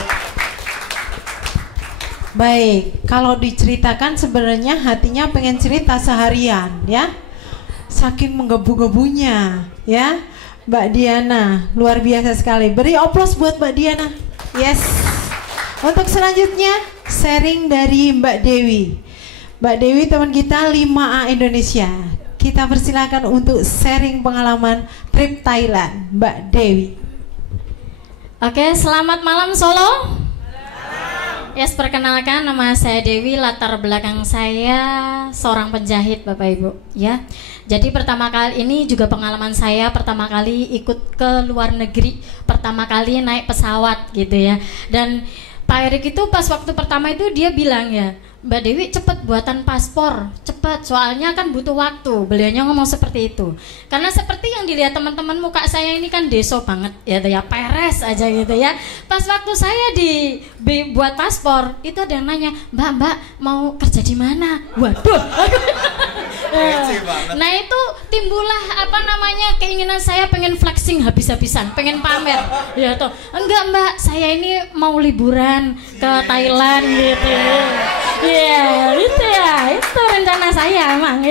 Baik, kalau diceritakan sebenarnya hatinya pengen cerita seharian ya. Saking menggebu-gebunya ya. Mbak Diana, luar biasa sekali. Beri oplos buat Mbak Diana. Yes. Untuk selanjutnya sharing dari Mbak Dewi. Mbak Dewi teman kita 5A Indonesia. Kita persilakan untuk sharing pengalaman trip Thailand, Mbak Dewi. Oke, selamat malam Solo. Yes, perkenalkan nama saya Dewi, latar belakang saya seorang penjahit Bapak Ibu ya. Jadi pertama kali ini juga pengalaman saya pertama kali ikut ke luar negeri, pertama kali naik pesawat gitu ya. Dan Pak Erik itu pas waktu pertama itu dia bilang ya, Mbak Dewi cepet buatan paspor, cepet soalnya kan butuh waktu. Beliaunya ngomong seperti itu. Karena seperti yang dilihat teman-teman, muka saya ini kan deso banget ya, peres aja gitu ya. Pas waktu saya buat paspor, itu ada yang nanya, Mbak mau kerja di mana? Waduh. Nah itu timbullah apa namanya keinginan saya pengen flexing habis-habisan, pengen pamer. Ya toh, enggak Mbak, saya ini mau liburan ke Thailand gitu. Iya, itu ya, itu rencana saya emang.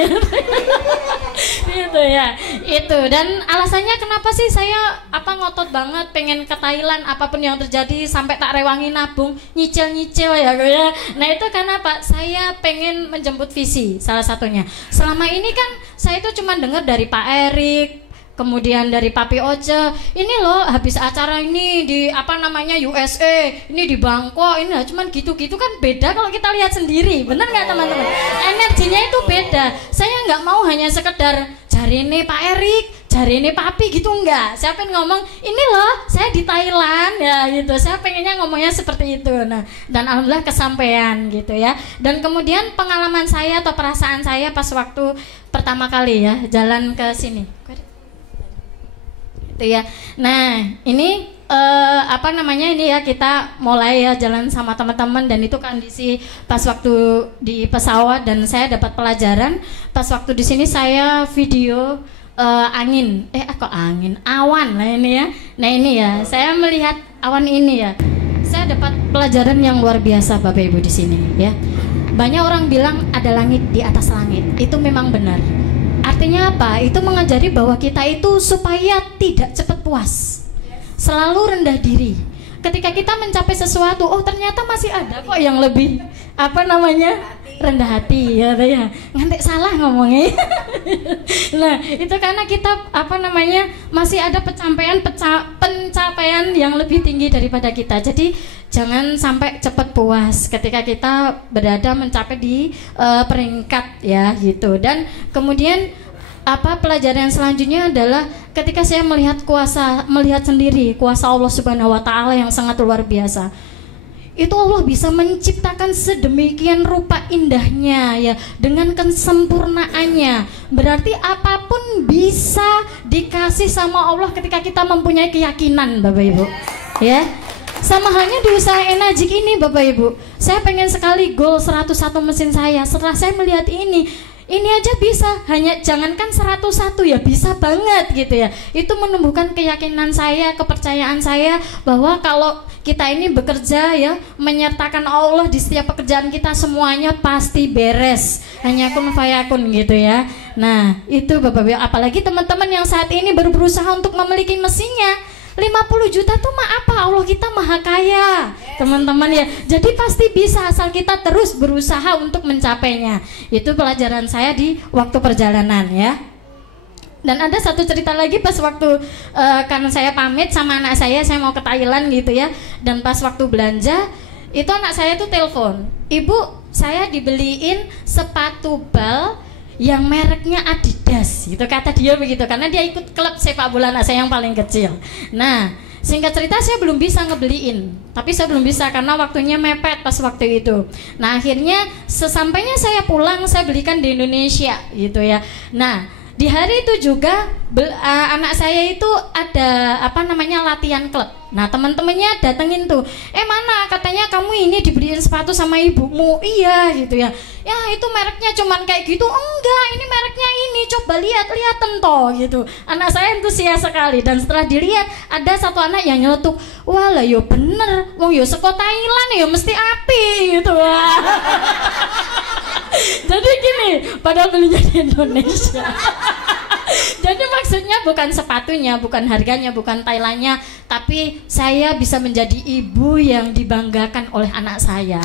Gitu ya, itu. Dan alasannya kenapa sih saya ngotot banget pengen ke Thailand, apapun yang terjadi sampai tak rewangi nabung, nyicil ya. Nah itu karena Pak, saya pengen menjemput visi salah satunya. Selama ini kan saya itu cuma dengar dari Pak Erik, kemudian dari Papi Oce, ini loh habis acara ini di USA, ini di Bangkok, ini cuman gitu-gitu kan beda kalau kita lihat sendiri, bener nggak teman-teman? Energinya itu beda. Saya nggak mau hanya sekedar cari ini Pak Erik, cari ini Papi gitu, enggak. Saya pengen ngomong, ini loh saya di Thailand ya gitu. Saya pengennya ngomongnya seperti itu. Nah, dan alhamdulillah kesampaian gitu ya. Dan kemudian pengalaman saya atau perasaan saya pas waktu pertama kali ya jalan ke sini. Itu ya. Nah, ini ini ya kita mulai ya jalan sama teman-teman, dan itu kondisi pas waktu di pesawat, dan saya dapat pelajaran pas waktu di sini saya video awan lah ini ya. Nah ini ya, saya melihat awan ini ya. Saya dapat pelajaran yang luar biasa Bapak Ibu di sini ya. Banyak orang bilang ada langit di atas langit. Itu memang benar. Artinya apa? Itu mengajari bahwa kita itu supaya tidak cepat puas. Selalu rendah diri. Ketika kita mencapai sesuatu, oh ternyata masih ada kok yang lebih rendah hati ya. Ngantek salah ngomongnya. Nah, itu karena kita masih ada pencapaian yang lebih tinggi daripada kita. Jadi jangan sampai cepat puas ketika kita berada mencapai di peringkat ya gitu. Dan kemudian pelajaran yang selanjutnya adalah ketika saya melihat sendiri kuasa Allah Subhanahu wa taala yang sangat luar biasa. Itu Allah bisa menciptakan sedemikian rupa indahnya ya, dengan kesempurnaannya. Berarti apapun bisa dikasih sama Allah ketika kita mempunyai keyakinan Bapak Ibu. Ya. Sama halnya di usaha Enajik ini Bapak Ibu. Saya pengen sekali goal 101 mesin saya. Setelah saya melihat ini aja bisa, hanya jangankan 101 ya, bisa banget gitu ya. Itu menumbuhkan keyakinan saya, kepercayaan saya bahwa kalau kita ini bekerja ya, menyertakan Allah di setiap pekerjaan kita, semuanya pasti beres. Hanya kun fayakun gitu ya. Nah, itu Bapak Ibu, apalagi teman-teman yang saat ini baru berusaha untuk memiliki mesinnya. 50 juta tuh apa? Allah kita maha kaya teman-teman ya. Jadi pasti bisa asal kita terus berusaha untuk mencapainya. Itu pelajaran saya di waktu perjalanan ya. Dan ada satu cerita lagi pas waktu karena saya pamit sama anak saya mau ke Thailand gitu ya. Dan pas waktu belanja itu anak saya tuh telepon, "Ibu, saya dibeliin sepatu bal yang mereknya Adidas," gitu kata dia begitu, karena dia ikut klub sepak bola anak saya yang paling kecil. Nah, singkat cerita saya belum bisa ngebeliin, tapi saya belum bisa karena waktunya mepet pas waktu itu. Nah, akhirnya sesampainya saya pulang, saya belikan di Indonesia gitu ya. Nah, di hari itu juga anak saya itu ada latihan klub. Nah, teman-temannya datengin tuh, mana katanya kamu ini dibeliin sepatu sama ibumu. Iya gitu ya. Ya itu mereknya cuman kayak gitu. Enggak, ini mereknya ini, coba lihat toh gitu. Anak saya antusias sekali, dan setelah dilihat ada satu anak yang nyeletuk, "Wah lah yo bener, wong yo seko Thailand yo mesti api gitu." Jadi gini, padahal belinya di Indonesia. Jadi maksudnya bukan sepatunya, bukan harganya, bukan Thailandnya, tapi saya bisa menjadi ibu yang dibanggakan oleh anak saya.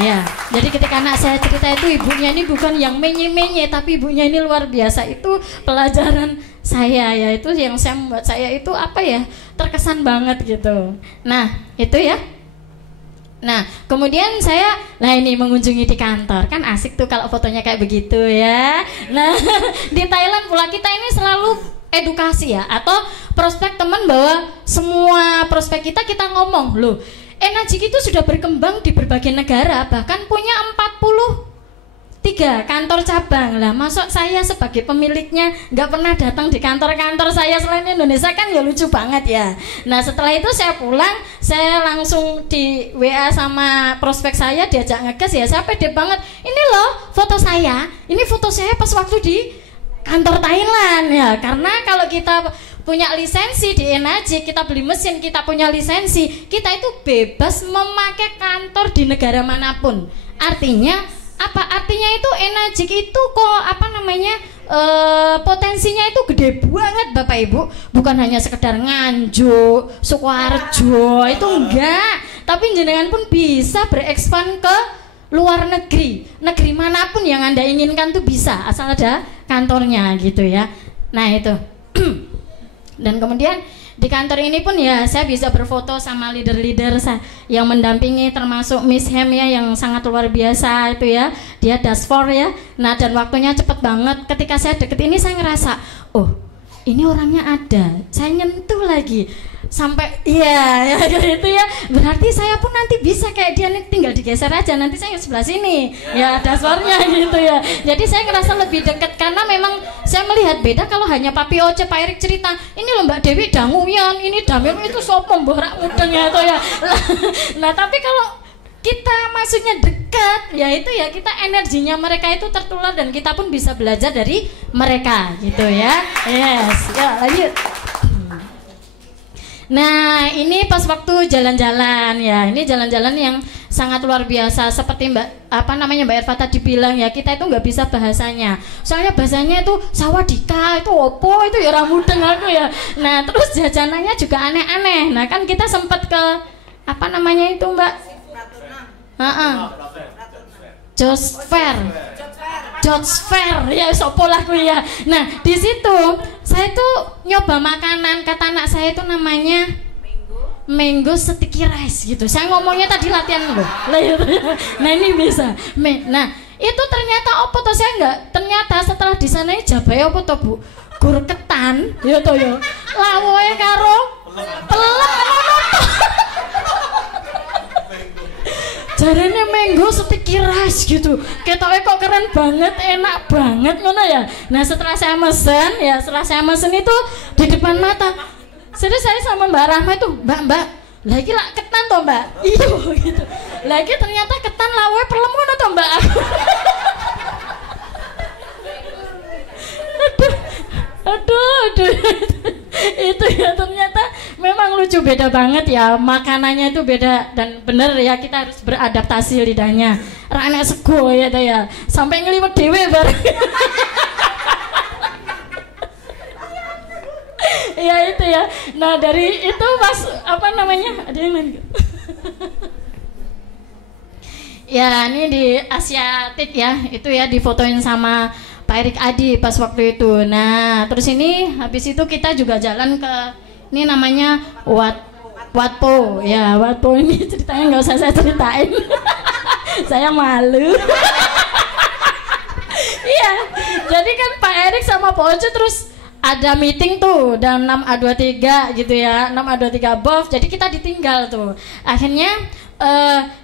Ya, jadi ketika anak saya cerita itu, ibunya ini bukan yang menye-menye, tapi ibunya ini luar biasa. Itu pelajaran saya ya, itu yang saya membuat saya itu terkesan banget gitu. Nah, itu ya. Nah, kemudian saya ini mengunjungi di kantor. Kan asik tuh kalau fotonya kayak begitu ya. Nah, di Thailand pula kita ini selalu edukasi ya, atau prospek teman, bahwa semua prospek kita ngomong, loh, Enajik itu sudah berkembang di berbagai negara, bahkan punya 40 3 kantor cabang lah. Masuk saya sebagai pemiliknya nggak pernah datang di kantor-kantor saya selain Indonesia, kan ya lucu banget ya. Nah setelah itu saya pulang, saya langsung di WA sama prospek saya, diajak ngegas ya. Saya pede banget, ini loh foto saya, ini foto saya pas waktu di kantor Thailand ya. Karena kalau kita punya lisensi di Enagic, kita beli mesin, kita punya lisensi, kita itu bebas memakai kantor di negara manapun. Artinya apa? Artinya itu Enagic itu kok apa namanya potensinya itu gede banget Bapak Ibu. Bukan hanya sekedar Nganjuk, Sukoharjo, itu enggak. Tapi jenengan pun bisa berekspan ke luar negeri. Negeri manapun yang Anda inginkan tuh bisa, asal ada kantornya gitu ya. Nah itu. Dan kemudian di kantor ini pun ya saya bisa berfoto sama leader-leader yang mendampingi, termasuk Miss Hem ya yang sangat luar biasa itu ya. Dia Dasfor ya. Nah dan waktunya cepet banget. Ketika saya deket ini saya ngerasa, oh ini orangnya ada, saya nyentuh lagi sampai iya ya gitu ya. Berarti saya pun nanti bisa kayak dia nih, tinggal digeser aja, nanti saya sebelah sini ya Dasfornya gitu ya. Jadi saya ngerasa lebih dekat karena memang saya melihat beda kalau hanya Papi Oce, Pak Erik cerita ini loh Mbak Dewi danguyan, ini damir itu sopo borak mudeng ya itu ya. Nah tapi kalau kita maksudnya dekat, ya itu ya kita energinya mereka itu tertular dan kita pun bisa belajar dari mereka gitu ya. Yes, ya lanjut. Nah ini pas waktu jalan-jalan ya, ini jalan-jalan yang sangat luar biasa seperti Mbak Erva tadi bilang ya, kita itu nggak bisa bahasanya, soalnya bahasanya itu sawadika itu opo itu ya ramudeng aku ya. Nah terus jajanannya juga aneh-aneh. Nah kan kita sempat ke apa namanya itu Mbak? Joss Fair ya sopo lah ku ya. Nah di situ saya tuh nyoba makanan, kata anak saya itu namanya mango sticky rice gitu. Saya ngomongnya tadi latihan loh. Nah ini bisa. Nah itu ternyata opo toh, saya enggak, ternyata setelah di sana jabai opo toh Bu? Gur ketan ya toh ya. Lawoe karo pelem jarene mango sticky rice gitu. Ketoknya kok keren banget, enak banget ngono ya. Nah setelah saya mesen itu di depan mata. Serius saya sama Mbak Rahma itu, Mbak, lagi lah ketan toh Mbak. Iya gitu. Lagi ternyata ketan lawe pelem ngono toh Mbak. Aduh. Itu ya ternyata memang lucu, beda banget ya, makanannya itu beda dan bener ya, kita harus beradaptasi lidahnya. Rane sego ya tuh ya, sampai ngeliwet dewe bareng. Ya itu ya. Nah dari itu pas apa namanya ada yang lain. Ya ini di Asiatik ya, itu ya difotoin sama Pak Erik Adi pas waktu itu. Nah terus ini habis itu kita juga jalan ke ini namanya Watpo ya. Watpo ini ceritanya nggak usah saya ceritain. Saya malu. Iya jadi kan Pak Erik sama Pak Oce terus ada meeting tuh dan 6A23 gitu ya, 6A23 BOF. Jadi kita ditinggal tuh. Akhirnya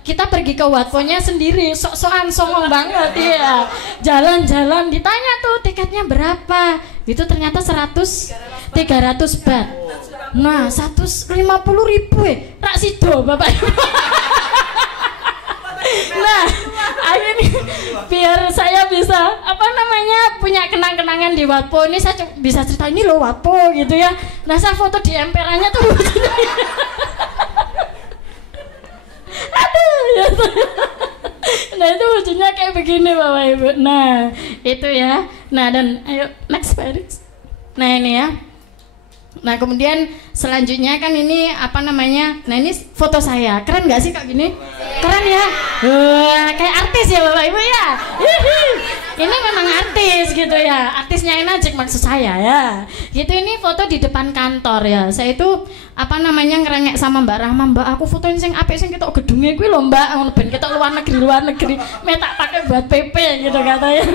kita pergi ke Watpo-nya sendiri, sok-sokan songong banget ya. Jalan-jalan ditanya tuh tiketnya berapa. Itu ternyata 300 baht. Nah, 150.000 rak sido Bapak Ibu. Nah, akhirnya biar saya bisa apa namanya punya kenang-kenangan di Watpo ini, saya bisa cerita ini loh Watpo gitu ya. Nah, saya foto di emperannya tuh. Aduh ya. Nah itu lucunya kayak begini Bapak Ibu. Nah itu ya. Nah dan ayo next Pak. Nah ini ya. Nah kemudian selanjutnya kan ini apa namanya. Nah ini foto saya, keren gak sih kak gini? Keren ya. Wah kayak artis ya Bapak Ibu ya. Ini memang artis gitu ya, artisnya Enagic maksud saya ya. Gitu ini foto di depan kantor ya. Saya itu apa namanya ngerengek sama Mbak Rahma, Mbak aku fotoin sing apik sing ketok gedungnya kuwi lho Mbak, ben ketok luar negeri. Metak pakai buat PP gitu katanya.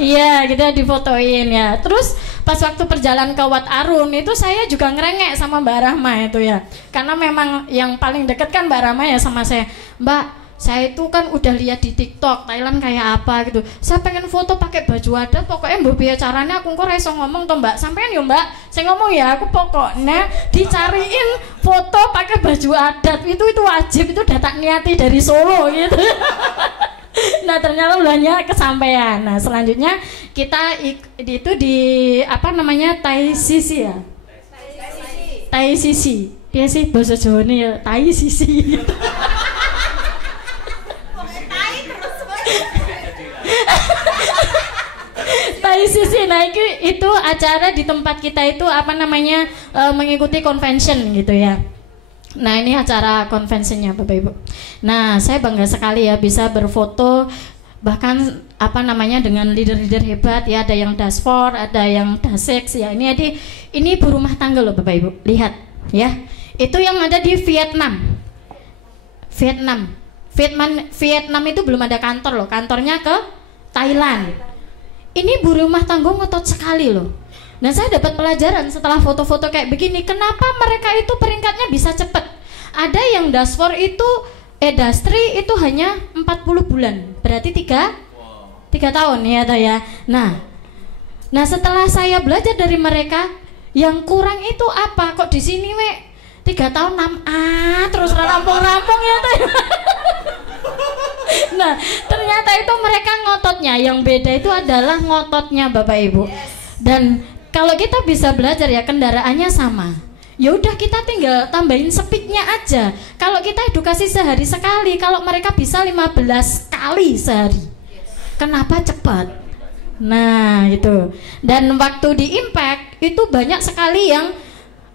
Iya, gitu difotoin ya. Terus pas waktu perjalanan ke Wat Arun itu saya juga ngerengek sama Mbak Rahma itu ya. Karena memang yang paling deket kan Mbak Rahma ya sama saya. Mbak Saya itu kan udah lihat di TikTok Thailand kayak apa gitu. Saya pengen foto pakai baju adat, pokoknya mbok piye caranya aku kok iso ngomong to Mbak. Sampean yo Mbak, saya ngomong ya aku pokoknya dicariin foto pakai baju adat itu wajib, itu udah tak niati dari Solo gitu. Nah ternyata ulahnya kesampaian. Nah selanjutnya kita itu di apa namanya Tai Sisi ya. Tai Sisi. Iya sih bahasa Jawa nih ya Tai Sisi. Tai Sisi. Nah itu acara di tempat kita itu apa namanya mengikuti convention gitu ya. Nah ini acara conventionnya Bapak Ibu. Nah saya bangga sekali ya bisa berfoto bahkan apa namanya dengan leader-leader hebat ya, ada yang Dasfor, ada yang Dasex ya. Ini ibu rumah tangga loh Bapak Ibu. Lihat ya. Itu yang ada di Vietnam. Vietnam itu belum ada kantor loh. Kantornya ke Thailand. Ini ibu rumah tangga ngotot sekali loh. Nah saya dapat pelajaran setelah foto-foto kayak begini, kenapa mereka itu peringkatnya bisa cepet. Ada yang Dasfor itu Dastri itu hanya 40 bulan, berarti 3 tahun ya. Nah setelah saya belajar dari mereka, yang kurang itu apa? Kok di sini 3 tahun 6A terus rampung-rampung ya tuh. Nah ternyata itu mereka ngototnya, yang beda itu adalah ngototnya Bapak Ibu. Dan kalau kita bisa belajar ya kendaraannya sama, ya udah kita tinggal tambahin speednya aja. Kalau kita edukasi sehari sekali, kalau mereka bisa 15 kali sehari, kenapa cepat? Nah itu. Dan waktu di impact itu banyak sekali yang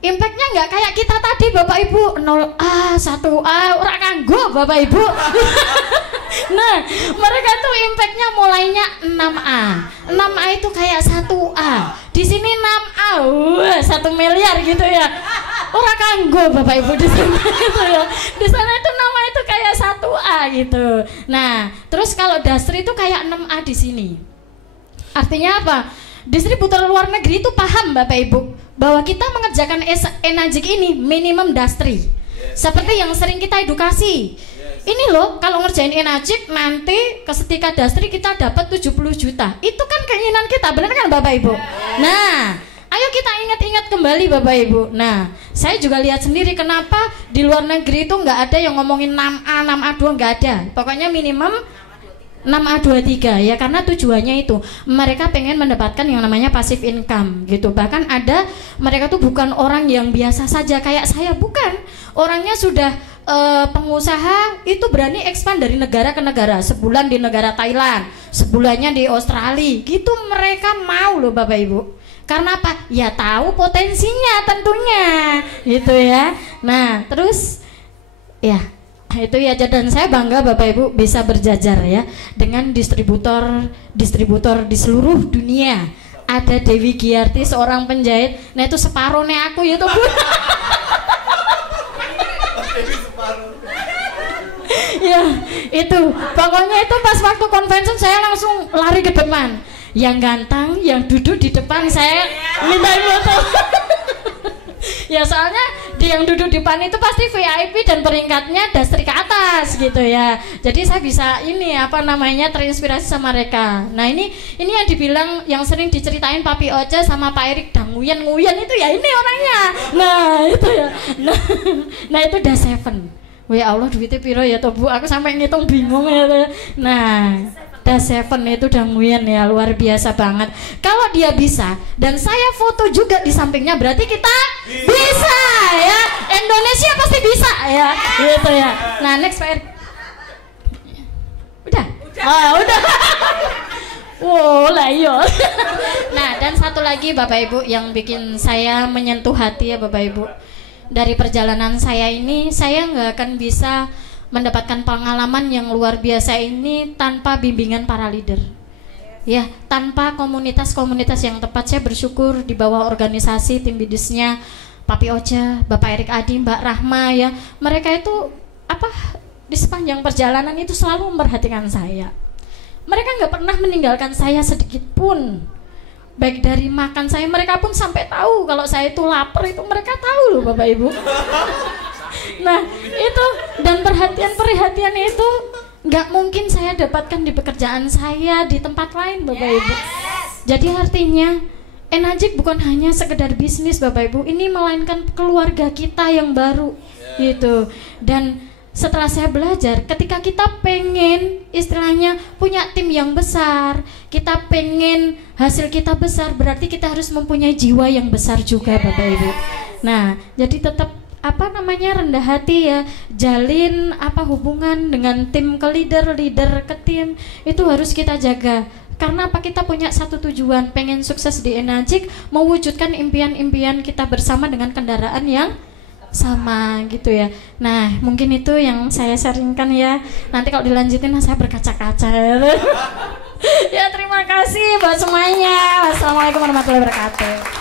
impactnya nggak kayak kita tadi Bapak Ibu 0A, 1A, ora kanggo Bapak Ibu. Nah mereka tuh impactnya mulainya 6A. 6A itu kayak 1A. Di sini 6A, 1 miliar gitu ya. Ora kanggo Bapak Ibu di sana gitu ya. Di sana itu nama itu kayak 1A gitu. Nah terus kalau Dastri itu kayak 6A di sini. Artinya apa? Distributor luar negeri itu paham Bapak Ibu bahwa kita mengerjakan Enagic ini minimum Dastri. Seperti yang sering kita edukasi. Ini loh kalau ngerjain Enagic nanti ketika Dastri kita dapat 70 juta. Itu kan keinginan kita, benar kan Bapak Ibu? Nah, ayo kita ingat-ingat kembali Bapak Ibu. Nah, saya juga lihat sendiri kenapa di luar negeri itu nggak ada yang ngomongin 6A, 6A2, nggak ada. Pokoknya minimum 6A23 ya, karena tujuannya itu mereka pengen mendapatkan yang namanya passive income gitu. Bahkan ada mereka tuh bukan orang yang biasa saja kayak saya, bukan. Orangnya sudah pengusaha itu berani expand dari negara ke negara. Sebulan di negara Thailand, sebulannya di Australia gitu. Mereka mau loh Bapak Ibu. Karena apa? Ya tahu potensinya tentunya gitu ya. Nah terus ya itu ya, dan saya bangga Bapak Ibu bisa berjajar ya dengan distributor di seluruh dunia. Ada Dewi Giarti seorang penjahit. Nah itu separuhnya aku ya tuh Bu. Ya itu pokoknya itu pas waktu convention saya langsung lari ke depan. Yang ganteng yang duduk di depan saya mintain foto. Ya soalnya yang duduk di depan itu pasti VIP dan peringkatnya Dastri ke atas gitu ya. Jadi saya bisa ini apa namanya terinspirasi sama mereka. Nah ini yang dibilang yang sering diceritain Papi Oce sama Pak Erik nguyen itu ya ini orangnya. Nah itu ya. Nah itu Da7. Ya Allah duitnya piro ya toh Bu, aku sampai ngitung bingung ya. Nah Da7 itu udah nguyen ya, luar biasa banget. Kalau dia bisa dan saya foto juga di sampingnya, berarti kita bisa ya. Indonesia pasti bisa ya, gitu ya. Nah next Pak Erik. Udah. Oh udah. Wow lah iya. Nah dan satu lagi Bapak Ibu yang bikin saya menyentuh hati ya Bapak Ibu. Dari perjalanan saya ini, saya nggak akan bisa mendapatkan pengalaman yang luar biasa ini tanpa bimbingan para leader. Ya, tanpa komunitas-komunitas yang tepat. Saya bersyukur di bawah organisasi tim bidisnya Papi Oce, Bapak Erik Adi, Mbak Rahma ya. Mereka itu di sepanjang perjalanan itu selalu memperhatikan saya. Mereka nggak pernah meninggalkan saya sedikit pun. Baik dari makan saya, mereka pun sampai tahu kalau saya itu lapar, itu mereka tahu loh Bapak Ibu. Nah itu, dan perhatian itu nggak mungkin saya dapatkan di pekerjaan saya di tempat lain Bapak Ibu. Jadi artinya Enagic bukan hanya sekedar bisnis Bapak Ibu, ini melainkan keluarga kita yang baru gitu. Dan setelah saya belajar, ketika kita pengen istilahnya punya tim yang besar, kita pengen hasil kita besar, berarti kita harus mempunyai jiwa yang besar juga Bapak Ibu. Nah, jadi tetap rendah hati ya, jalin hubungan dengan tim ke leader ke tim, itu harus kita jaga. Karena kita punya satu tujuan, pengen sukses di Enagic, mewujudkan impian-impian kita bersama dengan kendaraan yang sama gitu ya. Nah mungkin itu yang saya sharingkan ya. Nanti kalau dilanjutin saya berkaca-kaca ya. Terima kasih buat semuanya. Wassalamualaikum warahmatullahi wabarakatuh.